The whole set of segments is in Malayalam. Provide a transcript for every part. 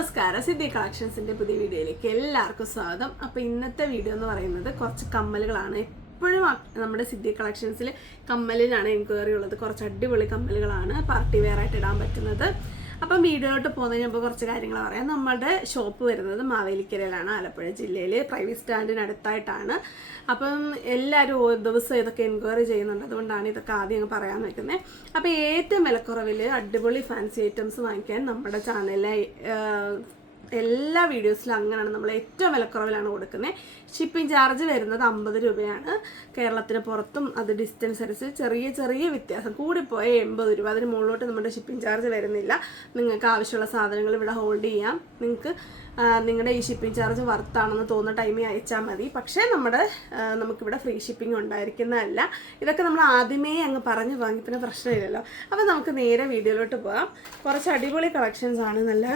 നമസ്കാരം സിദ്ധി കളക്ഷൻസിന്റെ പുതിയ വീഡിയോയിലേക്ക് എല്ലാവർക്കും സ്വാഗതം. അപ്പോൾ ഇന്നത്തെ വീഡിയോ എന്ന് പറയുന്നത് കുറച്ച് കമ്മലുകളാണ്. എപ്പോഴും നമ്മുടെ സിദ്ധി കളക്ഷൻസിൽ കമ്മലിനാണ് എൻക്വയറി ഉള്ളത്. കുറച്ച് അടിപൊളി കമ്മലുകളാണ്. പാർട്ടി വെയർ ആയിട്ട് ഇടാൻ പറ്റുന്നത്. അപ്പം വീഡിയോയിലോട്ട് പോകുന്നതിന് മുമ്പ് കുറച്ച് കാര്യങ്ങൾ പറയാം. നമ്മുടെ ഷോപ്പ് വരുന്നത് മാവേലിക്കരയിലാണ് ആലപ്പുഴ ജില്ലയിൽ പ്രൈവറ്റ് സ്റ്റാൻഡിന് അടുത്തായിട്ടാണ്. അപ്പം എല്ലാവരും ഓരോ ദിവസം ഇതൊക്കെ എൻക്വയറി ചെയ്യുന്നുണ്ട്. അതുകൊണ്ടാണ് ഇതൊക്കെ ആദ്യം അങ്ങ് പറയാൻ വെക്കുന്നത് അപ്പോൾ ഏറ്റവും വിലക്കുറവിൽ അടിപൊളി ഫാൻസി ഐറ്റംസ് വാങ്ങിക്കാൻ നമ്മുടെ ചാനലിലെ എല്ലാ വീഡിയോസിലും അങ്ങനെയാണ് നമ്മൾ ഏറ്റവും വിലക്കുറവിലാണ് കൊടുക്കുന്നത് ഷിപ്പിംഗ് ചാർജ് വരുന്നത് അമ്പത് രൂപയാണ്. കേരളത്തിന് പുറത്തും അത് ഡിസ്റ്റൻസ് അനുസരിച്ച് ചെറിയ ചെറിയ വ്യത്യാസം. കൂടിപ്പോയ എൺപത് രൂപ. അതിന് മുകളിലോട്ട് നമ്മുടെ ഷിപ്പിംഗ് ചാർജ് വരുന്നില്ല. നിങ്ങൾക്ക് ആവശ്യമുള്ള സാധനങ്ങൾ ഇവിടെ ഹോൾഡ് ചെയ്യാം. നിങ്ങൾക്ക് നിങ്ങളുടെ ഈ ഷിപ്പിംഗ് ചാർജ് വർത്താണെന്ന് തോന്നുന്ന ടൈമിൽ അയച്ചാൽ മതി. പക്ഷേ നമ്മുടെ നമുക്കിവിടെ ഫ്രീ ഷിപ്പിംഗ് ഉണ്ടായിരിക്കുന്നതല്ല. ഇതൊക്കെ നമ്മൾ ആദ്യമേ അങ്ങ് പറഞ്ഞു വാങ്ങി പിന്നെ പ്രശ്നമില്ലല്ലോ. അപ്പോൾ നമുക്ക് നേരെ വീഡിയോയിലോട്ട് പോകാം. കുറച്ച് അടിപൊളി കളക്ഷൻസ് ആണ് നല്ല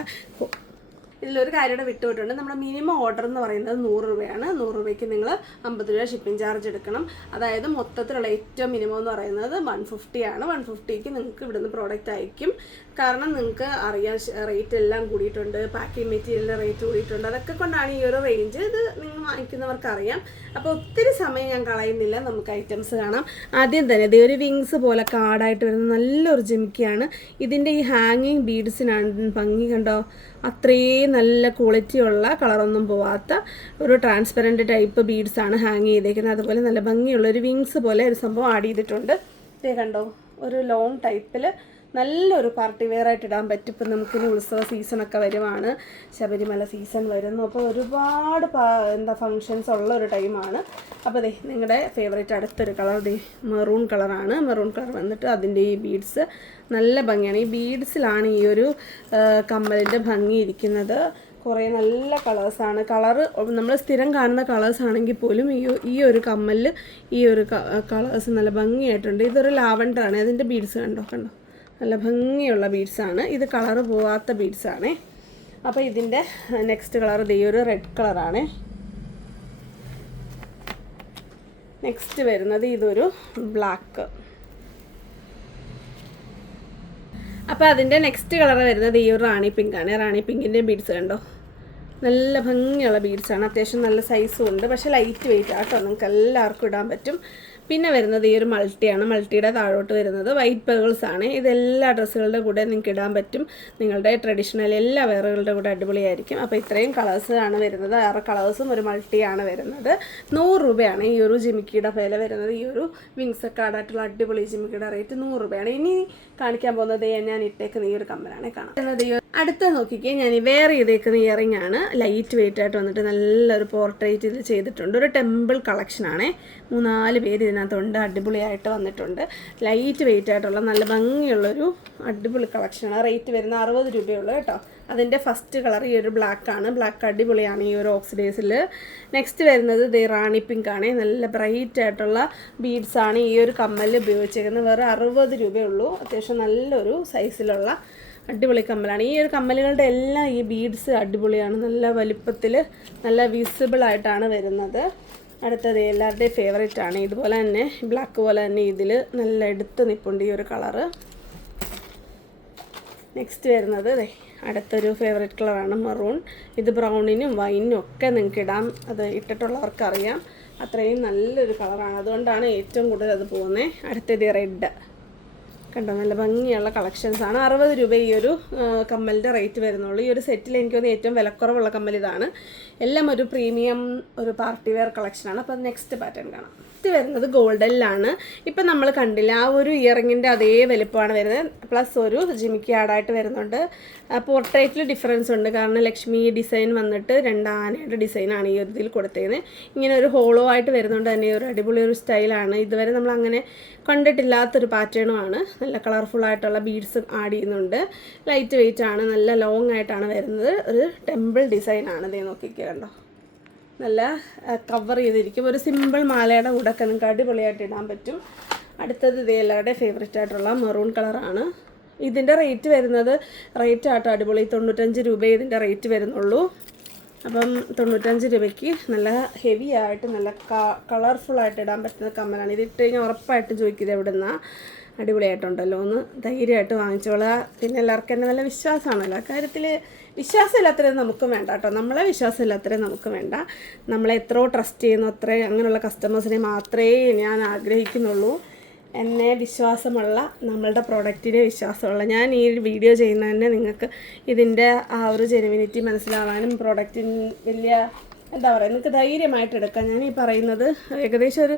ഇതിലൊരു കാര്യം കൂടെ വിട്ടുപോയിട്ടുണ്ട്. നമ്മുടെ മിനിമം ഓർഡർ എന്ന് പറയുന്നത് നൂറ് രൂപയാണ്. നൂറ് രൂപയ്ക്ക് നിങ്ങൾ അമ്പത് രൂപ ഷിപ്പിംഗ് ചാർജ് എടുക്കണം. അതായത് മൊത്തത്തിലുള്ള ഏറ്റവും മിനിമം എന്ന് പറയുന്നത് വൺ ഫിഫ്റ്റി ആണ്. വൺ ഫിഫ്റ്റിക്ക് നിങ്ങൾക്ക് ഇവിടുന്ന് പ്രോഡക്റ്റ് അയക്കും. കാരണം നിങ്ങൾക്ക് അറിയാം റേറ്റ് എല്ലാം കൂടിയിട്ടുണ്ട്. പാക്കിംഗ് മെറ്റീരിയലിന്റെ റേറ്റ് കൂടിയിട്ടുണ്ട്. അതൊക്കെ കൊണ്ടാണ് ഈ ഒരു റേഞ്ച് ഇത് നിങ്ങൾ വാങ്ങിക്കുന്നവർക്ക് അറിയാം. അപ്പോൾ ഒത്തിരി സമയം ഞാൻ കളയുന്നില്ല. നമുക്ക് ഐറ്റംസ് കാണാം. ആദ്യം തന്നെ ഇതേ ഒരു വിങ്സ് പോലെ കാർഡായിട്ട് വരുന്ന നല്ലൊരു ജിമിക്കിയാണ്. ഇതിന്റെ ഈ ഹാങ്ങിങ് ബീഡ്സിനാണ് ഭംഗി കണ്ടോ? അത്രയും നല്ല ക്വാളിറ്റി ഉള്ള കളറൊന്നും പോവാത്ത ഒരു ട്രാൻസ്പെറന്റ് ടൈപ്പ് ബീഡ്സ് ആണ് ഹാങ് ചെയ്തേക്കുന്നത്. അതുപോലെ നല്ല ഭംഗിയുള്ള ഒരു വിങ്സ് പോലെ ഒരു സംഭവം ആഡ് ചെയ്തിട്ടുണ്ട്. ഇതേ കണ്ടോ? ഒരു ലോങ് ടൈപ്പിൽ നല്ലൊരു പാർട്ടി വെയർ ആയിട്ട് ഇടാൻ പറ്റും. ഇപ്പം നമുക്കിനി ഉത്സവ സീസണൊക്കെ വരുവാണ്. ശബരിമല സീസൺ വരുന്നു. അപ്പോൾ ഒരുപാട് എന്താ ഫങ്ഷൻസ് ഉള്ള ഒരു ടൈമാണ് അപ്പോൾ ദേ നിങ്ങളുടെ ഫേവറേറ്റ് അടുത്തൊരു കളർ ദേ മെറൂൺ കളറാണ് മെറൂൺ കളർ വന്നിട്ട് അതിന്റെ ഈ ബീഡ്സ് നല്ല ഭംഗിയാണ്. ഈ ബീഡ്സിലാണ് ഈ ഒരു കമ്മലിന്റെ ഭംഗി ഇരിക്കുന്നത്. കുറേ നല്ല കളേഴ്സാണ് കളറ് നമ്മൾ സ്ഥിരം കാണുന്ന കളേഴ്സ് ആണെങ്കിൽ പോലും ഈ ഈ ഒരു കമ്മലിൽ ഈ ഒരു കളേഴ്സ് നല്ല ഭംഗിയായിട്ടുണ്ട്. ഇതൊരു ലാവണ്ടറാണ് അതിന്റെ ബീഡ്സ് കണ്ടോ കണ്ടോ? നല്ല ഭംഗിയുള്ള ബീഡ്സാണ് ഇത് കളറ് പോവാത്ത ബീഡ്സാണേ അപ്പോൾ ഇതിന്റെ നെക്സ്റ്റ് കളർ ഈ ഒരു റെഡ് കളറാണേ നെക്സ്റ്റ് വരുന്നത് ഇതൊരു ബ്ലാക്ക് അപ്പോൾ അതിന്റെ നെക്സ്റ്റ് കളർ വരുന്നത് ഈ ഒരു റാണി ആണ്. റാണി പിങ്കിന്റെ ബീഡ്സ് കണ്ടോ? നല്ല ഭംഗിയുള്ള ബീഡ്സാണ് അത്യാവശ്യം നല്ല സൈസും ഉണ്ട്. പക്ഷേ ലൈറ്റ് വെയിറ്റ് ആട്ടോ നിങ്ങൾക്ക് എല്ലാവർക്കും ഇടാൻ പറ്റും. പിന്നെ വരുന്നത് ഈ ഒരു മൾട്ടിയാണ്. മൾട്ടിയുടെ താഴോട്ട് വരുന്നത് വൈറ്റ് പേൾസ് ആണ്. ഇതെല്ലാ ഡ്രസ്സുകളുടെ കൂടെ നിങ്ങൾക്ക് ഇടാൻ പറ്റും. നിങ്ങളുടെ ട്രഡീഷണൽ എല്ലാ വെയറുകളുടെ കൂടെ അടിപൊളിയായിരിക്കും. അപ്പോൾ ഇത്രയും കളേഴ്സ് ആണ് വരുന്നത്. ആറ് കളേഴ്സും ഒരു മൾട്ടിയാണ് വരുന്നത്. നൂറ് രൂപയാണ് ഈ ഒരു ജിമിക്കിയുടെ വില വരുന്നത്. ഈ ഒരു വിങ്സ് ഒക്കെ ആടായിട്ടുള്ള അടിപൊളി ജിമിക്കിയുടെ റേറ്റ് നൂറ് രൂപയാണ്. ഇനി കാണിക്കാൻ പോകുന്നത് ഞാൻ ഇട്ടേക്കുന്ന ഈ ഒരു കമ്മലാണ് കാണാം. അടുത്ത നോക്കിക്കേ ഞാൻ വെയർ ചെയ്തേക്കുന്ന ഇയറിംഗ് ആണ്. ലൈറ്റ് വെയിറ്റ് ആയിട്ട് വന്നിട്ട് നല്ലൊരു പോർട്രേറ്റ് ഇത് ചെയ്തിട്ടുണ്ട്. ഒരു ടെമ്പിൾ കളക്ഷനാണ് മൂന്നാൽ പേര് ഇതിനകത്തുണ്ട് അടിപൊളിയായിട്ട് വന്നിട്ടുണ്ട്. ലൈറ്റ് വെയിറ്റ് ആയിട്ടുള്ള നല്ല ഭംഗിയുള്ളൊരു അടിപൊളി കളക്ഷനാണ് റേറ്റ് വരുന്ന അറുപത് രൂപയുള്ളൂ കേട്ടോ. അതിന്റെ ഫസ്റ്റ് കളർ ഈ ഒരു ബ്ലാക്ക് ആണ്. ബ്ലാക്ക് അടിപൊളിയാണ് ഈ ഒരു ഓക്സിഡേസിൽ നെക്സ്റ്റ് വരുന്നത് ദേ റാണി പിങ്ക് ആണ്. നല്ല ബ്രൈറ്റ് ആയിട്ടുള്ള ബീഡ്സ് ആണ് ഈ ഒരു കമ്മലിൽ ഉപയോഗിച്ചേക്കുന്നത്. വെറും അറുപത് രൂപയുള്ളൂ. അത്യാവശ്യം നല്ലൊരു സൈസിലുള്ള അടിപൊളി കമ്മലാണ്. ഈ ഒരു കമ്മലുകളുടെ എല്ലാം ഈ ബീഡ്സ് അടിപൊളിയാണ്. നല്ല വലിപ്പത്തിൽ നല്ല വിസിബിൾ ആയിട്ടാണ് വരുന്നത്. അടുത്തത് എല്ലാവരുടെയും ഫേവറേറ്റ് ആണ്. ഇതുപോലെ തന്നെ ബ്ലാക്ക് പോലെ തന്നെ ഇതിൽ നല്ല എടുത്ത് നിൽപ്പുണ്ട് ഈ ഒരു കളറ് നെക്സ്റ്റ് വരുന്നത് അടുത്തൊരു ഫേവറേറ്റ് കളറാണ് മെറൂൺ ഇത് ബ്രൗണിനും വൈനും ഒക്കെ നിങ്ങൾക്ക് ഇടാം. അത് ഇട്ടിട്ടുള്ളവർക്കറിയാം. അത്രയും നല്ലൊരു കളറാണ് അതുകൊണ്ടാണ് ഏറ്റവും കൂടുതൽ അത് പോകുന്നത്. അടുത്തത് റെഡ് കണ്ടോ നല്ല ഭംഗിയുള്ള കളക്ഷൻസ് ആണ്. അറുപത് രൂപ ഈ ഒരു കമ്മലിന്റെ റേറ്റ് വരുന്നുള്ളൂ. ഈ ഒരു സെറ്റിൽ എനിക്ക് തോന്നുന്നു ഏറ്റവും വിലക്കുറവുള്ള കമ്മൽ ഇതാണ്. എല്ലാം ഒരു പ്രീമിയം ഒരു പാർട്ടി വെയർ കളക്ഷനാണ് അപ്പോൾ നെക്സ്റ്റ് പാറ്റേൺ കാണാം. നെക്സ്റ്റ് വരുന്നത് ഗോൾഡനിലാണ് ഇപ്പം നമ്മൾ കണ്ടില്ല ആ ഒരു ഇയറിങ്ങിന്റെ അതേ വലിപ്പമാണ് വരുന്നത്. പ്ലസ് ഒരു ജിമിക്ക് ആഡായിട്ട് വരുന്നുണ്ട്. പോർട്രേറ്റിൽ ഡിഫറൻസ് ഉണ്ട്. കാരണം ലക്ഷ്മി ഡിസൈൻ വന്നിട്ട് രണ്ട് ആനയുടെ ഡിസൈനാണ് ഈ ഒരു ഇതിൽ കൊടുത്തേന്ന് ഇങ്ങനെ ഒരു ഹോളോ ആയിട്ട് വരുന്നുണ്ട്. തന്നെ ഒരു അടിപൊളി ഒരു സ്റ്റൈലാണ് ഇതുവരെ നമ്മൾ അങ്ങനെ കണ്ടിട്ടില്ലാത്തൊരു പാറ്റേണുമാണ് നല്ല കളർഫുൾ ആയിട്ടുള്ള ബീഡ്സ് ആഡ് ചെയ്യുന്നുണ്ട്. ലൈറ്റ് വെയിറ്റ് ആണ് നല്ല ലോങ് ആയിട്ടാണ് വരുന്നത്. ഒരു ടെമ്പിൾ ഡിസൈൻ ആണ് ഇതേ നോക്കിക്കണ്ടോ നല്ല കവർ ചെയ്തിരിക്കും. ഒരു സിമ്പിൾ മാലയുടെ കൂടെ ഒക്കെ നിങ്ങൾക്ക് അടിപൊളിയായിട്ട് ഇടാൻ പറ്റും. അടുത്തത് ഇത് എല്ലാവരുടെയും ഫേവറേറ്റ് ആയിട്ടുള്ള മെറൂൺ കളറാണ് ഇതിന്റെ റേറ്റ് വരുന്നത് റേറ്റ് ആട്ടോ അടിപൊളി. തൊണ്ണൂറ്റഞ്ച് രൂപ ഇതിന്റെ റേറ്റ് വരുന്നുള്ളൂ. അപ്പം തൊണ്ണൂറ്റഞ്ച് രൂപയ്ക്ക് നല്ല ഹെവി ആയിട്ട് നല്ല കളർഫുൾ ആയിട്ട് ഇടാൻ പറ്റുന്ന കമ്മലാണ്. ഇത് ഇട്ട് കഴിഞ്ഞാൽ ഉറപ്പായിട്ടും ചോദിക്കുന്നത് എവിടുന്നാ. അടിപൊളിയായിട്ടുണ്ടല്ലോ. ഒന്ന് ധൈര്യമായിട്ട് വാങ്ങിച്ചോളുക പിന്നെ എല്ലാവർക്കും തന്നെ നല്ല വിശ്വാസമാണല്ലോ. കാര്യത്തിൽ വിശ്വാസമില്ലാത്തവരെ നമുക്കും വേണ്ട കേട്ടോ. നമ്മളെ വിശ്വാസമില്ലാത്തവരെ നമുക്ക് വേണ്ട. നമ്മളെ എത്രയോ ട്രസ്റ്റ് ചെയ്യുന്നു. അത്രയും അങ്ങനെയുള്ള കസ്റ്റമേഴ്സിനെ മാത്രമേ ഞാൻ ആഗ്രഹിക്കുന്നുള്ളൂ. എന്നെ വിശ്വാസമുള്ള നമ്മളുടെ പ്രോഡക്റ്റിനെ വിശ്വാസമുള്ള. ഞാൻ ഈ വീഡിയോ ചെയ്യുന്നതന്നെ നിങ്ങൾക്ക് ഇതിന്റെ ആ ഒരു ജെനുവിനിറ്റി മനസ്സിലാവാനും പ്രോഡക്റ്റിന് വലിയ എന്താ പറയുക നിങ്ങൾക്ക് ധൈര്യമായിട്ട് എടുക്കാം. ഞാൻ ഈ പറയുന്നത് ഏകദേശം ഒരു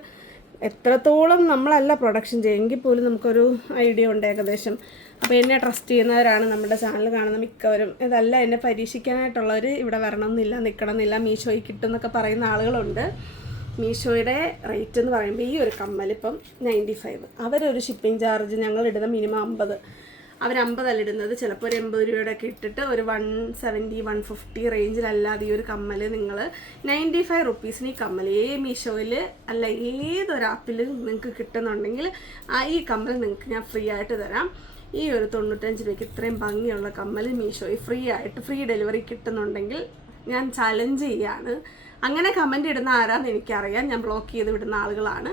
എത്രത്തോളം നമ്മളല്ല പ്രൊഡക്ഷൻ ചെയ്യുമെങ്കിൽ പോലും നമുക്കൊരു ഐഡിയ ഉണ്ട് ഏകദേശം. അപ്പോൾ എന്നെ ട്രസ്റ്റ് ചെയ്യുന്നവരാണ് നമ്മുടെ ചാനൽ കാണുന്ന മിക്കവരും. ഇതല്ല എന്നെ പരീക്ഷിക്കാനായിട്ടുള്ളവർ ഇവിടെ വരണം എന്നില്ല നിൽക്കണം എന്നില്ല മീഷോയിൽ കിട്ടും എന്നൊക്കെ പറയുന്ന ആളുകളുണ്ട്. മീഷോയുടെ റേറ്റ് എന്ന് പറയുമ്പോൾ ഈ ഒരു കമ്മൽ ഇപ്പം നയന്റി ഫൈവ് അവരൊരു ഷിപ്പിംഗ് ചാർജ് ഞങ്ങൾ ഇടുന്ന മിനിമം അമ്പത്. അവർ അമ്പതല്ല ഇടുന്നത്. ചിലപ്പോൾ ഒരു എൺപത് രൂപയുടെ ഒക്കെ ഇട്ടിട്ട് ഒരു വൺ സെവന്റി വൺ ഫിഫ്റ്റി റേഞ്ചിലല്ലാതെ ഈ ഒരു കമ്മൽ നിങ്ങൾ നയന്റി ഫൈവ് റുപ്പീസിന് ഈ കമ്മൽ ഏ മീഷോയിൽ അല്ല ഏതൊരു ആപ്പിൽ നിങ്ങൾക്ക് കിട്ടുന്നുണ്ടെങ്കിൽ ആ ഈ കമ്മൽ നിങ്ങൾക്ക് ഞാൻ ഫ്രീ ആയിട്ട് തരാം. ഈ ഒരു തൊണ്ണൂറ്റഞ്ച് രൂപയ്ക്ക് ഇത്രയും ഭംഗിയുള്ള കമ്മൽ മീഷോയിൽ ഫ്രീ ആയിട്ട് ഫ്രീ ഡെലിവറി കിട്ടുന്നുണ്ടെങ്കിൽ ഞാൻ ചലഞ്ച് ചെയ്യാണ്. അങ്ങനെ കമന്റ് ഇടുന്ന ആരാന്ന് എനിക്കറിയാം. ഞാൻ ബ്ലോക്ക് ചെയ്ത് വിടുന്ന ആളുകളാണ്.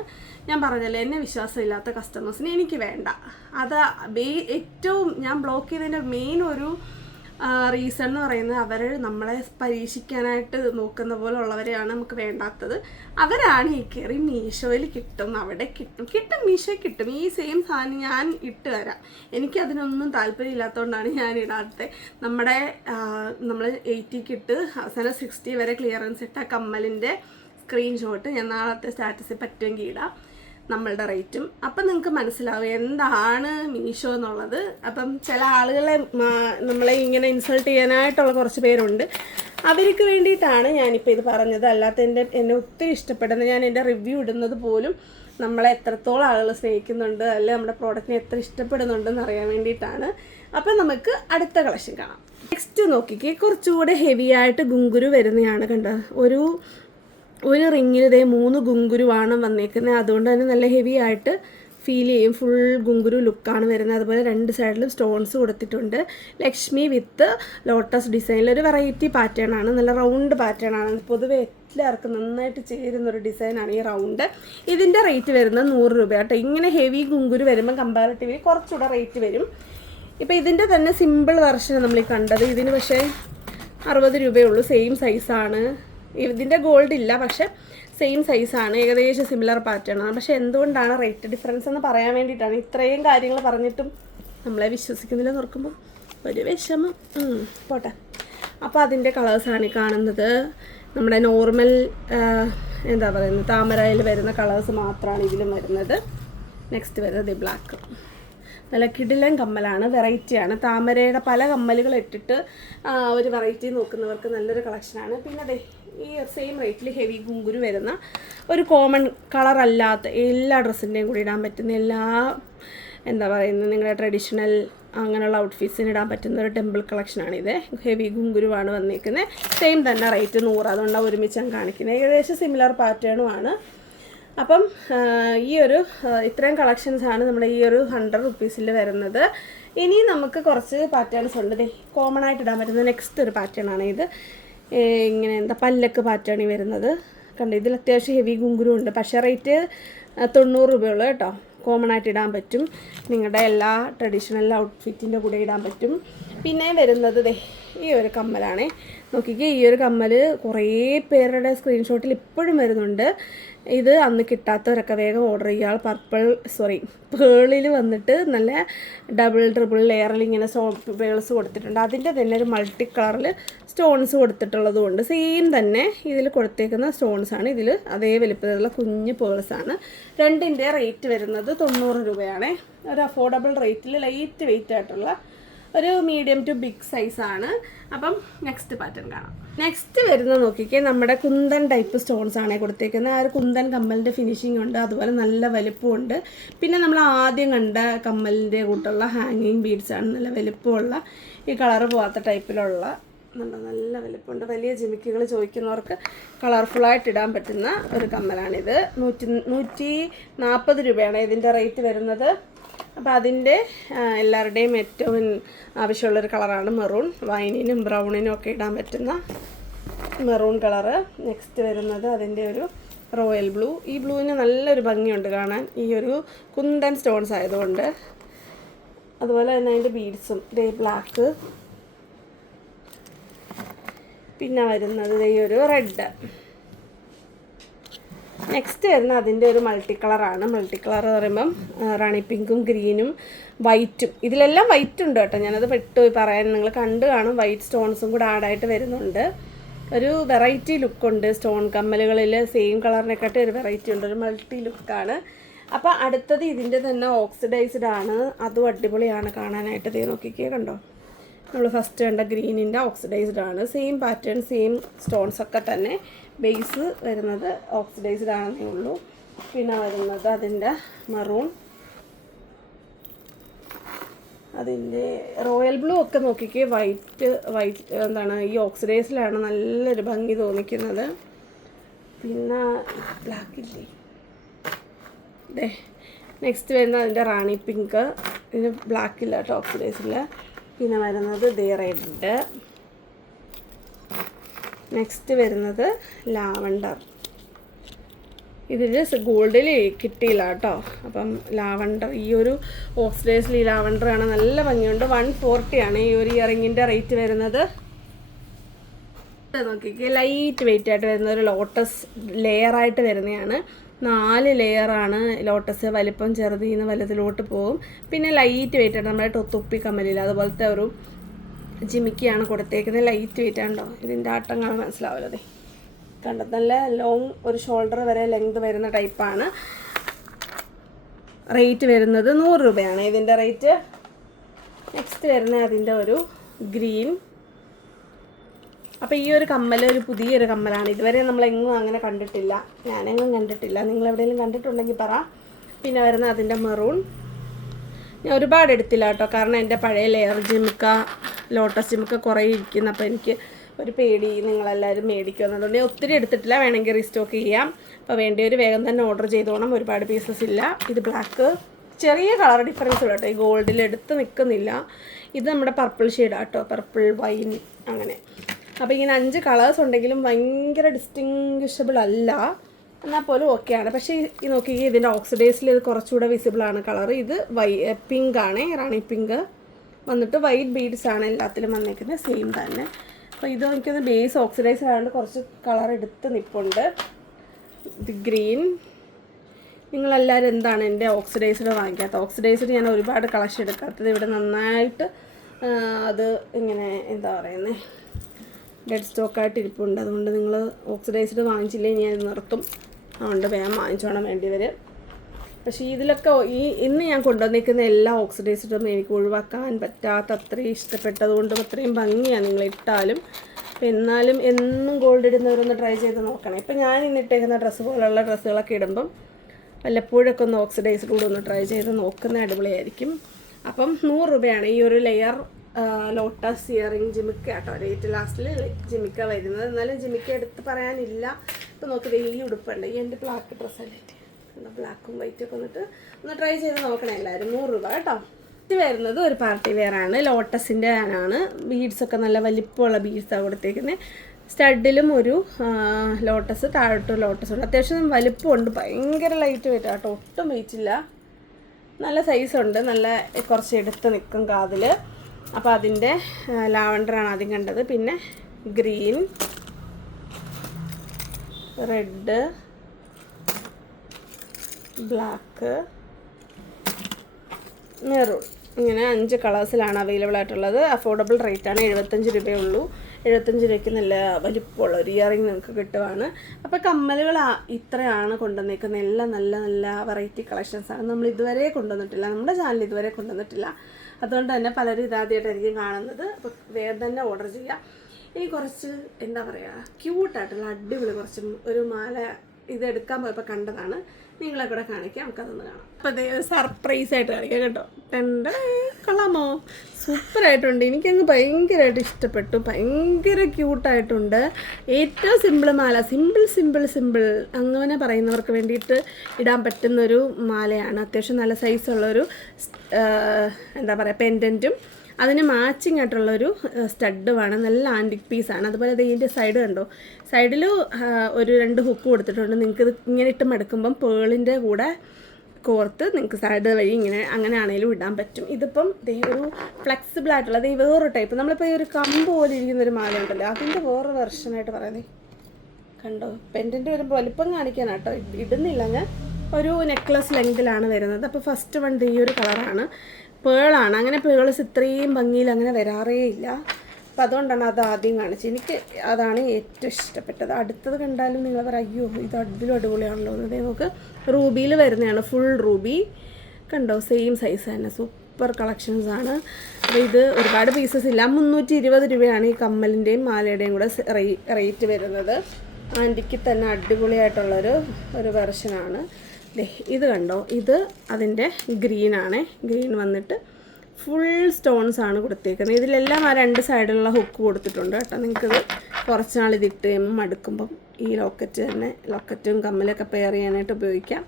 ഞാൻ പറഞ്ഞല്ലോ എന്നെ വിശ്വാസമില്ലാത്ത കസ്റ്റമേഴ്സിനെ എനിക്ക് വേണ്ട. അത് ഏറ്റവും ഞാൻ ബ്ലോക്ക് ചെയ്തതിന്റെ മെയിൻ ഒരു റീസൺ എന്ന് പറയുന്നത് അവർ നമ്മളെ പരീക്ഷിക്കാനായിട്ട് നോക്കുന്ന പോലെ ഉള്ളവരെയാണ് നമുക്ക് വേണ്ടാത്തത്. അവരാണ് ഈ കയറി മീഷോയിൽ കിട്ടും അവിടെ കിട്ടും. കിട്ടും മീഷോയിൽ കിട്ടും. ഈ സെയിം സാധനം ഞാൻ ഇട്ട് തരാം. എനിക്കതിനൊന്നും താല്പര്യമില്ലാത്തതുകൊണ്ടാണ് ഞാൻ ഇടാത്തത്. നമ്മുടെ നമ്മൾ എയ്റ്റിക്ക് ഇട്ട് അവസാനം സിക്സ്റ്റി വരെ ക്ലിയറൻസ് ഇട്ട കമ്മലിന്റെ സ്ക്രീൻഷോട്ട് ഞാൻ നാളത്തെ സ്റ്റാറ്റസിൽ പറ്റുമെങ്കിൽ ഇടാം. നമ്മളുടെ റേറ്റും. അപ്പം നിങ്ങൾക്ക് മനസ്സിലാവും എന്താണ് മീഷോ എന്നുള്ളത്. അപ്പം ചില ആളുകളെ നമ്മളെ ഇങ്ങനെ ഇൻസൾട്ട് ചെയ്യാനായിട്ടുള്ള കുറച്ച് പേരുണ്ട്. അവർക്ക് വേണ്ടിയിട്ടാണ് ഞാനിപ്പോൾ ഇത് പറഞ്ഞത്. അല്ലാത്ത എന്റെ എന്നെ ഒത്തിരി ഇഷ്ടപ്പെടുന്ന ഞാൻ എന്റെ റിവ്യൂ ഇടുന്നത് പോലും നമ്മളെ എത്രത്തോളം ആളുകൾ സ്നേഹിക്കുന്നുണ്ട് അല്ലെങ്കിൽ നമ്മുടെ പ്രോഡക്റ്റിനെ എത്ര ഇഷ്ടപ്പെടുന്നുണ്ടെന്ന് അറിയാൻ വേണ്ടിയിട്ടാണ്. അപ്പം നമുക്ക് അടുത്ത കളക്ഷൻ കാണാം. നെക്സ്റ്റ് നോക്കിക്കേ കുറച്ചുകൂടെ ഹെവി ആയിട്ട് ഗുങ്കുരു വരുന്നതാണ് കണ്ടത്. ഒരു ഒരു റിങ്ങിൽ ഇതേ മൂന്ന് ഗുങ്കുരുവാണ് വന്നേക്കുന്നത് അതുകൊണ്ട് തന്നെ നല്ല ഹെവി ആയിട്ട് ഫീൽ ചെയ്യും. ഫുൾ ഗുങ്കുരു ലുക്കാണ് വരുന്നത്. അതുപോലെ രണ്ട് സൈഡിലും സ്റ്റോൺസ് കൊടുത്തിട്ടുണ്ട്. ലക്ഷ്മി വിത്ത് ലോട്ടസ് ഡിസൈനിൽ ഒരു വെറൈറ്റി പാറ്റേൺ ആണ്. നല്ല റൗണ്ട് പാറ്റേൺ ആണ്. പൊതുവെ എല്ലാവർക്കും നന്നായിട്ട് ചേരുന്ന ഒരു ഡിസൈനാണ് ഈ റൗണ്ട് ഇതിന്റെ റേറ്റ് വരുന്നത് നൂറ് രൂപ കേട്ടോ. ഇങ്ങനെ ഹെവി ഗുങ്കുരു വരുമ്പോൾ കമ്പാരിറ്റീവ്ലി കുറച്ചുകൂടെ റേറ്റ് വരും. ഇപ്പോൾ ഇതിന്റെ തന്നെ സിമ്പിൾ വെർഷൻ നമ്മൾ കണ്ടത്. ഇതിന് പക്ഷേ അറുപത് രൂപയുള്ളൂ സെയിം സൈസാണ് ഇതിന്റെ ഗോൾഡ് ഇല്ല പക്ഷെ സെയിം സൈസാണ് ഏകദേശം സിമിലർ പാറ്റേൺ ആണ്. പക്ഷെ എന്തുകൊണ്ടാണ് റേറ്റ് ഡിഫറൻസ് എന്ന് പറയാൻ വേണ്ടിയിട്ടാണ് ഇത്രയും കാര്യങ്ങൾ പറഞ്ഞിട്ടും നമ്മളെ വിശ്വസിക്കുന്നില്ല നോക്കുമ്പോൾ ഒരു വിഷമം. പോട്ടെ. അപ്പോൾ അതിന്റെ കളേഴ്സാണ് ഈ കാണുന്നത്. നമ്മുടെ നോർമൽ എന്താ പറയുന്നത് താമരയിൽ വരുന്ന കളേഴ്സ് മാത്രമാണ് ഇതിലും വരുന്നത്. നെക്സ്റ്റ് വരുന്നത് ബ്ലാക്ക് നല്ല കിടിലൻ കമ്മലാണ് വെറൈറ്റിയാണ്. താമരയുടെ പല കമ്മലുകൾ ഇട്ടിട്ട് ഒരു വെറൈറ്റി നോക്കുന്നവർക്ക് നല്ലൊരു കളക്ഷനാണ് പിന്നെ അതെ ഈ സെയിം റേറ്റിൽ ഹെവി ഗുങ്കുരു വരുന്ന ഒരു കോമൺ കളർ അല്ലാത്ത എല്ലാ ഡ്രസ്സിന്റെയും കൂടി ഇടാൻ പറ്റുന്ന എല്ലാ എന്താ പറയുന്നത് നിങ്ങളുടെ ട്രഡീഷണൽ അങ്ങനെയുള്ള ഔട്ട്ഫിറ്റ്സിന് ഇടാൻ പറ്റുന്ന ഒരു ടെമ്പിൾ കളക്ഷനാണ് ഇത്. ഹെവി ഗുങ്കുരുവാണ് വന്നിരിക്കുന്നത് സെയിം തന്നെ റേറ്റ് നൂറ്. അതുകൊണ്ടാണ് ഒരുമിച്ച് ഞാൻ കാണിക്കുന്നത് ഏകദേശം സിമിലർ പാറ്റേണുമാണ് അപ്പം ഈ ഒരു ഇത്രയും കളക്ഷൻസ് ആണ് നമ്മുടെ ഈ ഒരു ഹൺഡ്രഡ് റുപ്പീസിൽ വരുന്നത്. ഇനി നമുക്ക് കുറച്ച് പാറ്റേൺസ് ഉണ്ട്. കോമൺ ആയിട്ട് ഇടാൻ പറ്റുന്ന നെക്സ്റ്റ് ഒരു പാറ്റേൺ ആണ് ഇത്. ഇങ്ങനെ എന്താ പല്ലക്ക് പാറ്റേണി വരുന്നത്. കണ്ടോ ഇതിൽ അത്യാവശ്യം ഹെവി ഗുങ്കുരു ഉണ്ട്. പക്ഷേ റേറ്റ് തൊണ്ണൂറ് രൂപയുള്ളൂ കേട്ടോ. കോമൺ ആയിട്ട് ഇടാൻ പറ്റും. നിങ്ങളുടെ എല്ലാ ട്രഡീഷണൽ ഔട്ട്ഫിറ്റിന്റെ കൂടെ ഇടാൻ പറ്റും. പിന്നെ വരുന്നത് ദേ ഈ ഒരു കമ്മലാണേ. നോക്കിക്കേ ഈ ഒരു കമ്മൽ കുറേ പേരുടെ സ്ക്രീൻഷോട്ടിൽ ഇപ്പോഴും വരുന്നുണ്ട്. ഇത് അന്ന് കിട്ടാത്തവരൊക്കെ വേഗം ഓർഡർ ചെയ്യുക. പർപ്പിൾ സോറി പേളിൽ വന്നിട്ട് നല്ല ഡബിൾ ട്രിപ്പിൾ ലെയറിൽ ഇങ്ങനെ സ്റ്റോ പേൾസ് കൊടുത്തിട്ടുണ്ട്. അതിന്റെ തന്നെ ഒരു മൾട്ടി കളറിൽ സ്റ്റോൺസ് കൊടുത്തിട്ടുള്ളതുകൊണ്ട് സെയിം തന്നെ ഇതിൽ കൊടുത്തേക്കുന്ന സ്റ്റോൺസ് ആണ്. ഇതിൽ അതേ വലിപ്പത്തിലുള്ള കുഞ്ഞ് പേൾസാണ് രണ്ടിന്റെ റേറ്റ് വരുന്നത് തൊണ്ണൂറ് രൂപയാണ്. ഒരു അഫോർഡബിൾ റേറ്റിൽ ലൈറ്റ് വെയിറ്റ് ആയിട്ടുള്ള ഒരു മീഡിയം ടു ബിഗ് സൈസ് ആണ്. അപ്പം നെക്സ്റ്റ് പാറ്റേൺ കാണാം. നെക്സ്റ്റ് വരുന്ന നോക്കിക്കേ നമ്മുടെ കുന്തൻ ടൈപ്പ് സ്റ്റോൺസ് ആണ് കൊടുത്തേക്കുന്നത്. ആ ഒരു കുന്തൻ കമ്മലിന്റെ ഫിനിഷിംഗ് ഉണ്ട് അതുപോലെ നല്ല വലുപ്പമുണ്ട്. പിന്നെ നമ്മൾ ആദ്യം കണ്ട കമ്മലിന്റെ കൂട്ടുള്ള ഹാങ്ങിങ് ബീഡ്സ് ആണ് നല്ല വലുപ്പമുള്ള ഈ കളർ പോകാത്ത ടൈപ്പിലുള്ള നല്ല നല്ല വലുപ്പമുണ്ട്. വലിയ ജിമിക്കുകൾ ചോദിക്കുന്നവർക്ക് കളർഫുള്ളായിട്ട് ഇടാൻ പറ്റുന്ന ഒരു കമ്മലാണിത്. നൂറ്റി നൂറ്റി നാൽപ്പത് രൂപയാണ് ഇതിന്റെ റേറ്റ് വരുന്നത്. അപ്പോൾ അതിന്റെ എല്ലാവരുടെയും ഏറ്റവും ആവശ്യമുള്ളൊരു കളറാണ് മെറൂൺ. വൈനിനും ബ്രൗണിനും ഒക്കെ ഇടാൻ പറ്റുന്ന മെറൂൺ കളറ്. നെക്സ്റ്റ് വരുന്നത് അതിന്റെ ഒരു റോയൽ ബ്ലൂ. ഈ ബ്ലൂവിന് നല്ലൊരു ഭംഗിയുണ്ട് കാണാൻ. ഈ ഒരു കുന്തൻ സ്റ്റോൺസ് ആയതുകൊണ്ട്. അതുപോലെ തന്നെ അതിന്റെ ബീഡ്സും. ഡേ ബ്ലാക്ക്. പിന്നെ വരുന്നത് ഈ ഒരു റെഡ്. നെക്സ്റ്റ് വരുന്ന അതിന്റെ ഒരു മൾട്ടി കളറാണ് മൾട്ടി കളർ എന്ന് പറയുമ്പം റണി പിങ്കും ഗ്രീനും വൈറ്റും. ഇതിലെല്ലാം വൈറ്റ് ഉണ്ട് കേട്ടോ. ഞാനത് പെട്ടുപോയി പറയാൻ. നിങ്ങൾ കണ്ടു കാണും വൈറ്റ് സ്റ്റോൺസും കൂടെ ആഡായിട്ട് വരുന്നുണ്ട്. ഒരു വെറൈറ്റി ലുക്കുണ്ട് സ്റ്റോൺ കമ്മലുകളിൽ സെയിം കളറിനെക്കാട്ടി ഒരു വെറൈറ്റി ഉണ്ട്. ഒരു മൾട്ടി ലുക്കാണ് അപ്പോൾ അടുത്തത് ഇതിന്റെ തന്നെ ഓക്സിഡൈസ്ഡ് ആണ്. അതും അടിപൊളിയാണ് കാണാനായിട്ട്. ഇതേ നോക്കിക്കേ കണ്ടോ? നമ്മൾ ഫസ്റ്റ് കണ്ട ഗ്രീനിന്റെ ഓക്സിഡൈസ്ഡ് ആണ്. സെയിം പാറ്റേൺ സെയിം സ്റ്റോൺസ് ഒക്കെ തന്നെ. ബേസ് വരുന്നത് ഓക്സിഡൈസ്ഡ് ആണെന്നേ ഉള്ളൂ. പിന്നെ വരുന്നത് അതിന്റെ മറൂൺ അതിന്റെ റോയൽ ബ്ലൂ ഒക്കെ നോക്കിക്കേ വൈറ്റ് വൈറ്റ് എന്താണ് ഈ ഓക്സിഡൈസിലാണ് നല്ലൊരു ഭംഗി തോന്നിക്കുന്നത്. പിന്നെ ബ്ലാക്ക് ഇല്ലേ? ദേ നെക്സ്റ്റ് വരുന്നത് അതിന്റെ റാണി പിങ്ക് ഇതിന് ബ്ലാക്ക് ഇല്ല കേട്ടോ ഓക്സിഡൈസിൽ പിന്നെ വരുന്നത് ദേ റെഡ് നെക്സ്റ്റ് വരുന്നത് ലാവണ്ടർ. ഇതിൽ ഗോൾഡിൽ കിട്ടിയില്ല കേട്ടോ. അപ്പം ലാവണ്ടർ ഈ ഒരു ഓക്സിഡൈസിൽ ഈ ലാവണ്ടർ ആണ് നല്ല ഭംഗിയുണ്ട്. വൺ ഫോർട്ടിയാണ് ഈ ഒരു ഇയറിങ്ങിന്റെ റേറ്റ് വരുന്നത്. നോക്കിക്കേ ലൈറ്റ് വെയിറ്റ് ആയിട്ട് വരുന്ന ഒരു ലോട്ടസ് ലെയർ ആയിട്ട് വരുന്നതാണ്. നാല് ലെയറാണ് ലോട്ടസ് വലിപ്പം ചെറുതിൽ നിന്ന് വലുതിലോട്ട് പോകും. പിന്നെ ലൈറ്റ് വെയിറ്റ് ആയിട്ട് നമ്മുടെ തൊത്തുപ്പി കമ്മലിൽ അതുപോലത്തെ ഒരു ജിമിക്കിയാണ് കൊടുത്തേക്കുന്നത്. ലൈറ്റ് വെയിറ്റ് ആണോ ഇതിന്റെ ആട്ടം കാണാൻ മനസ്സിലാവില്ലതേ കണ്ട? നല്ല ലോങ് ഒരു ഷോൾഡർ വരെ ലെങ്ത് വരുന്ന ടൈപ്പാണ് റേറ്റ് വരുന്നത് നൂറ് രൂപയാണ്. ഇതിന്റെ റേറ്റ് നെക്സ്റ്റ് വരുന്ന അതിന്റെ ഒരു ഗ്രീൻ അപ്പോൾ ഈ ഒരു കമ്മൽ ഒരു പുതിയൊരു കമ്മലാണ്. ഇതുവരെ നമ്മൾ എങ്ങും അങ്ങനെ കണ്ടിട്ടില്ല. ഞാനെങ്ങും കണ്ടിട്ടില്ല. നിങ്ങൾ എവിടെയെങ്കിലും കണ്ടിട്ടുണ്ടെങ്കിൽ പറ. പിന്നെ വരുന്ന അതിന്റെ മെറൂൺ ഞാൻ ഒരുപാട് എടുത്തില്ല കേട്ടോ. കാരണം എന്റെ പഴയ ലെയർ ജിമിക്ക ലോട്ടസ് ജിമിക്ക കുറേ ഇരിക്കുന്നു. അപ്പോൾ എനിക്ക് ഒരു പേടി നിങ്ങളെല്ലാവരും മേടിക്കും അതുകൊണ്ട് ഞാൻ ഒത്തിരി എടുത്തിട്ടില്ല. വേണമെങ്കിൽ റീസ്റ്റോക്ക് ചെയ്യാം. അപ്പോൾ വേണ്ടിയൊരു വേഗം തന്നെ ഓർഡർ ചെയ്തോണം. ഒരുപാട് പീസസ് ഇല്ല. ഇത് ബ്ലാക്ക് ചെറിയ കളർ ഡിഫറൻസ് ഉള്ളൂ കേട്ടോ. ഈ ഗോൾഡിൽ എടുത്ത് നിൽക്കുന്നില്ല. ഇത് നമ്മുടെ പർപ്പിൾ ഷെയ്ഡാണ് കേട്ടോ. പർപ്പിൾ വൈൻ അങ്ങനെ. അപ്പോൾ ഇങ്ങനെ അഞ്ച് കളേഴ്സ് ഉണ്ടെങ്കിലും ഭയങ്കര ഡിസ്റ്റിങ്വിഷബിൾ അല്ല. എന്നാൽ പോലും ഓക്കെയാണ് പക്ഷേ ഈ- നോക്കി ഇതിന്റെ ഓക്സിഡൈസിൽ ഇത് കുറച്ചുകൂടെ വിസിബിൾ ആണ് കളർ ഇത് വൈ പിങ്ക് ആണ്. റാണി പിങ്ക് വന്നിട്ട് വൈറ്റ് ബീഡ്സ് ആണ് എല്ലാത്തിലും വന്നേക്കുന്നത് സെയിം തന്നെ. അപ്പോൾ ഇത് എനിക്കൊന്ന് ബേസ് ഓക്സിഡൈസ് ആയതുകൊണ്ട് കുറച്ച് കളർ എടുത്ത് നിൽപ്പുണ്ട് ഇത് ഗ്രീൻ നിങ്ങളെല്ലാവരും എന്താണ് എന്റെ ഓക്സിഡൈസ്ഡ് വാങ്ങിക്കാത്തത്? ഓക്സിഡൈസ്ഡ് ഞാൻ ഒരുപാട് കളക്ഷൻ എടുക്കാത്തത് ഇവിടെ നന്നായിട്ട് അത് ഇങ്ങനെ എന്താ പറയുന്നത് ഡെഡ് സ്റ്റോക്കായിട്ട് ഇരിപ്പുണ്ട്. അതുകൊണ്ട് നിങ്ങൾ ഓക്സിഡൈസ്ഡ് വാങ്ങിച്ചില്ലേ ഞാൻ നിർത്തും. അതുകൊണ്ട് വേഗം വാങ്ങിച്ചോണം വേണ്ടി വരും പക്ഷേ ഇതിലൊക്കെ ഈ ഇന്ന് ഞാൻ കൊണ്ടുവന്നിരിക്കുന്ന എല്ലാ ഓക്സിഡൈസ്ഡും എനിക്ക് ഒഴിവാക്കാൻ പറ്റാത്ത അത്രയും ഇഷ്ടപ്പെട്ടതുകൊണ്ടും അത്രയും ഭംഗിയാണ് നിങ്ങൾ ഇട്ടാലും. എന്നാലും എന്നും ഗോൾഡ് ഇടുന്നവരൊന്ന് ട്രൈ ചെയ്ത് നോക്കണം. ഇപ്പം ഞാൻ ഇന്ന് ഇട്ടേക്കുന്ന ഡ്രസ്സ് പോലുള്ള ഡ്രസ്സുകളൊക്കെ ഇടുമ്പം വല്ലപ്പോഴൊക്കെ ഒന്ന് ഓക്സിഡൈസ് കൂടെ ഒന്ന് ട്രൈ ചെയ്ത് നോക്കുന്ന അടിപൊളിയായിരിക്കും. അപ്പം നൂറ് രൂപയാണ് ഈ ഒരു ലെയർ ലോട്ടസ് ഇയറിങ് ജിമിക്ക കേട്ടോ. റേറ്റ് ലാസ്റ്റിൽ ജിമിക്ക വരുന്നത്. എന്നാലും ജിമിക്ക എടുത്ത് പറയാനില്ല. ഇപ്പം നോക്കി ഈ ഉടുപ്പുണ്ട് ഈ എന്റെ ബ്ലാക്ക് ഡ്രസ്സല്ലേ ബ്ലാക്കും വൈറ്റും ഒക്കെ വന്നിട്ട് ഒന്ന് ട്രൈ ചെയ്ത് നോക്കണേ എല്ലാവരും. നൂറ് രൂപ കേട്ടോ. ഇത് വരുന്നത് ഒരു പാർട്ടി വെയർ ആണ്. ലോട്ടസിന്റെ ആണ്. ബീഡ്സൊക്കെ നല്ല വലിപ്പമുള്ള ബീഡ്സാണ് കൊടുത്തേക്കുന്നത് സ്റ്റഡിലും ഒരു ലോട്ടസ് താഴോട്ട് ലോട്ടസ് ഉണ്ട്. അത്യാവശ്യം വലിപ്പമുണ്ട്. ഭയങ്കര ലൈറ്റ് വെയിറ്റ് കേട്ടോ. ഒട്ടും വെയിറ്റ് ഇല്ല. നല്ല സൈസുണ്ട് നല്ല കുറച്ച് എടുത്ത് നിൽക്കും കാതിൽ അപ്പോൾ അതിന്റെ ലാവണ്ടറാണ് ആദ്യം കണ്ടത്. പിന്നെ ഗ്രീൻ റെഡ് ബ്ലാക്ക് മെറൂൺ. ഇങ്ങനെ അഞ്ച് കളേഴ്സിലാണ് അവൈലബിൾ ആയിട്ടുള്ളത്. അഫോർഡബിൾ റേറ്റാണ് എഴുപത്തഞ്ച് രൂപയേ ഉള്ളൂ. എഴുപത്തഞ്ച് രൂപയ്ക്ക് നല്ല വലിപ്പമുള്ള ഒരു ഇയറിംഗ് നിങ്ങൾക്ക് കിട്ടുവാണ്. അപ്പോൾ കമ്മലുകൾ ഇത്രയാണ് കൊണ്ടുവന്നേക്കുന്നത്. എല്ലാം നല്ല നല്ല വെറൈറ്റി കളക്ഷൻസാണ് നമ്മൾ ഇതുവരെ കൊണ്ടുവന്നിട്ടില്ല. നമ്മുടെ ചാനൽ ഇതുവരെ കൊണ്ടുവന്നിട്ടില്ല. അതുകൊണ്ട് തന്നെ പലരും ഇതാദ്യമായിട്ടായിരിക്കും കാണുന്നത്. അപ്പോൾ വേഗം തന്നെ ഓർഡർ ചെയ്യാം. ഇനി കുറച്ച് എന്താ പറയുക ക്യൂട്ടായിട്ടുള്ള അടിപൊളി കുറച്ച് ഒരു മാല ഇത് എടുക്കാൻ പോയപ്പോൾ കണ്ടതാണ്. നിങ്ങളെ കൂടെ കാണിക്കാം നമുക്കതൊന്ന് കാണാം. അപ്പോൾ അതേ സർപ്രൈസ് ആയിട്ട് കാണിക്കാം കേട്ടോ. എന്റെ കൊള്ളാമോ? സൂപ്പറായിട്ടുണ്ട് എനിക്കങ്ങ് ഭയങ്കരമായിട്ട് ഇഷ്ടപ്പെട്ടു. ഭയങ്കര ക്യൂട്ടായിട്ടുണ്ട് ഏറ്റവും സിമ്പിൾ മാല സിമ്പിൾ സിമ്പിൾ സിമ്പിൾ അങ്ങനെ പറയുന്നവർക്ക് വേണ്ടിയിട്ട് ഇടാൻ പറ്റുന്നൊരു മാലയാണ്. അത്യാവശ്യം നല്ല സൈസുള്ളൊരു എന്താ പറയുക പെൻഡന്റും അതിന് മാച്ചിങ് ആയിട്ടുള്ളൊരു വേണം. നല്ല ആന്റിക് പീസാണ് അതുപോലെ അത് ഇതിന്റെ സൈഡ് കണ്ടോ? സൈഡിൽ ഒരു രണ്ട് ഹുക്ക് കൊടുത്തിട്ടുണ്ട്. നിങ്ങൾക്ക് ഇങ്ങനെ ഇട്ട് മടുക്കുമ്പം പേളിന്റെ കൂടെ കോർത്ത് നിങ്ങൾക്ക് സൈഡ് വഴി ഇങ്ങനെ അങ്ങനെ ആണെങ്കിലും ഇടാൻ പറ്റും. ഇതിപ്പം ഒരു ഫ്ലെക്സിബിൾ ആയിട്ടുള്ള ദേ വേറൊരു ടൈപ്പ് നമ്മളിപ്പോൾ ഈ ഒരു കമ്പ് പോലെ ഇരിക്കുന്ന ഒരു മാല ഉണ്ടല്ലോ. അതിന്റെ വേറൊരു വെർഷനായിട്ട് പറയുന്നത് കണ്ടോ? പെന്റിന്റെ ഒരു വലിപ്പം കാണിക്കാനാട്ടോ ഇടുന്നില്ല ഞാൻ. ഒരു നെക്ലസ് ലെങ്തിലാണ് വരുന്നത്. അപ്പോൾ ഫസ്റ്റ് വൺ ഈ ഒരു കളറാണ് പേളാണ്. അങ്ങനെ പേൾസ് ഇത്രയും ഭംഗിയിൽ അങ്ങനെ വരാറേ ഇല്ല. അപ്പം അതുകൊണ്ടാണ് അത് ആദ്യം കാണിച്ചത്. എനിക്ക് അതാണ് ഏറ്റവും ഇഷ്ടപ്പെട്ടത്. അടുത്തത് കണ്ടാലും നിങ്ങൾ പറയും അയ്യോ ഇത് അതിലും അടിപൊളിയാണല്ലോ എന്നത് നമുക്ക് റൂബിയിൽ വരുന്നതാണ് ഫുൾ റൂബി. കണ്ടോ സെയിം സൈസ് തന്നെ. സൂപ്പർ കളക്ഷൻസ് ആണ്. അപ്പോൾ ഇത് ഒരുപാട് പീസസ് ഇല്ല. മുന്നൂറ്റി ഇരുപത് രൂപയാണ് ഈ കമ്മലിന്റെയും മാലയുടെയും കൂടെ റേറ്റ് വരുന്നത്. ആന്റിക്ക് തന്നെ അടിപൊളിയായിട്ടുള്ളൊരു ഒരു വെർഷനാണ് ഇത് കണ്ടോ? ഇത് അതിന്റെ ഗ്രീനാണ് ഗ്രീൻ വന്നിട്ട് ഫുൾ സ്റ്റോൺസ് ആണ് കൊടുത്തേക്കുന്നത്. ഇതിലെല്ലാം ആ രണ്ട് സൈഡിലുള്ള ഹുക്ക് കൊടുത്തിട്ടുണ്ട് കേട്ടോ. നിങ്ങൾക്കിത് കുറച്ച് നാൾ ഇതിട്ട് കഴിയുമ്പോൾ മടുക്കുമ്പം ഈ ലോക്കറ്റ് തന്നെ ലോക്കറ്റും കമ്മലൊക്കെ പെയർ ചെയ്യാനായിട്ട് ഉപയോഗിക്കാം.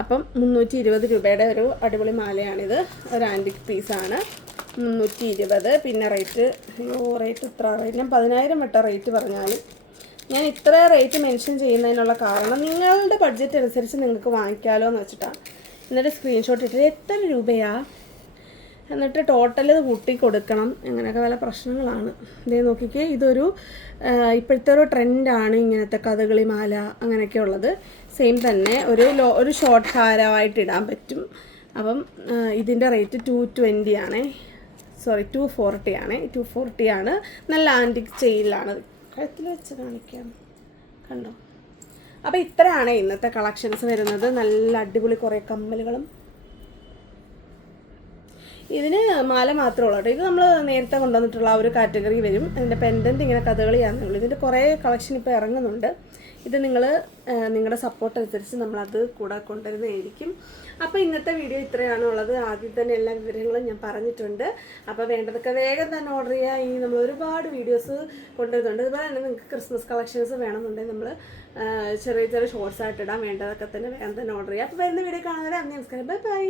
അപ്പം മുന്നൂറ്റി ഇരുപത് രൂപയുടെ ഒരു അടിപൊളി മാലയാണിത്. ഒരു ആന്റിക് പീസാണ് മുന്നൂറ്റി ഇരുപത് പിന്നെ റേറ്റ് റേറ്റ് ഇത്ര? റേറ്റ് ഞാൻ പതിനായിരം വട്ട റേറ്റ് പറഞ്ഞാലും ഞാൻ ഇത്ര റേറ്റ് മെൻഷൻ ചെയ്യുന്നതിനുള്ള കാരണം നിങ്ങളുടെ ബഡ്ജറ്റ് അനുസരിച്ച് നിങ്ങൾക്ക് വാങ്ങിക്കാമല്ലോ എന്ന് വെച്ചിട്ടാണ് എന്നിട്ട് സ്ക്രീൻഷോട്ട് ഇട്ടിട്ട് എത്ര രൂപയാ? എന്നിട്ട് ടോട്ടൽ ഇത് കൂട്ടി കൊടുക്കണം അങ്ങനെയൊക്കെ പല പ്രശ്നങ്ങളാണ്. ഇതേ നോക്കിക്കേ ഇതൊരു ഇപ്പോഴത്തെ ഒരു ട്രെൻഡാണ് ഇങ്ങനത്തെ കഥകളി മാല അങ്ങനെയൊക്കെ ഉള്ളത്. സെയിം തന്നെ ഒരു ലോ ഒരു ഷോർട്ട് ഹാരമായിട്ട് ഇടാൻ പറ്റും. അപ്പം ഇതിന്റെ റേറ്റ് ടു ട്വന്റി ആണ്. സോറി ടു ഫോർട്ടി ആണ്. ടു ഫോർട്ടി ആണ്. നല്ല ആന്റിക് ചെയിലാണ് കഴുത്തിൽ വെച്ച് കാണിക്കാം. കണ്ടോ? അപ്പോൾ ഇത്രയാണ് ഇന്നത്തെ കളക്ഷൻസ് വരുന്നത്. നല്ല അടിപൊളി കുറേ കമ്മലുകളും. ഇതിന് മാല മാത്രമേ ഉള്ളൂ കേട്ടോ. ഇത് നമ്മൾ നേരത്തെ കൊണ്ടുവന്നിട്ടുള്ള ആ ഒരു കാറ്റഗറി വരും. ഇതിന്റെ പെൻഡന്റ് ഇങ്ങനെ കഥകളിയാണെന്നുള്ളൂ. ഇതിന്റെ കുറേ കളക്ഷൻ ഇപ്പോൾ ഇറങ്ങുന്നുണ്ട്. ഇത് നിങ്ങൾ നിങ്ങളുടെ സപ്പോർട്ട് അനുസരിച്ച് നമ്മളത് കൂടെ കൊണ്ടുവരുന്നതായിരിക്കും. അപ്പോൾ ഇന്നത്തെ വീഡിയോ ഇത്രയാണ് ഉള്ളത്. ആദ്യം തന്നെ എല്ലാ വിവരങ്ങളും ഞാൻ പറഞ്ഞിട്ടുണ്ട്. അപ്പോൾ വേണ്ടതൊക്കെ വേഗം തന്നെ ഓർഡർ ചെയ്യുക ഇനി നമ്മൾ ഒരുപാട് വീഡിയോസ് കൊണ്ടുവരുന്നുണ്ട്. അതുപോലെ തന്നെ നിങ്ങൾക്ക് ക്രിസ്മസ് കളക്ഷൻസ് വേണമെന്നുണ്ടെങ്കിൽ നമ്മൾ ചെറിയ ചെറിയ ഷോർട്സ് ആയിട്ട് ഇടാം. വേണ്ടതൊക്കെ തന്നെ വേഗം തന്നെ ഓർഡർ ചെയ്യുക അപ്പോൾ വരുന്ന വീഡിയോ കാണുന്നവരെ അന്ന് നമസ്കാരം. Bye bye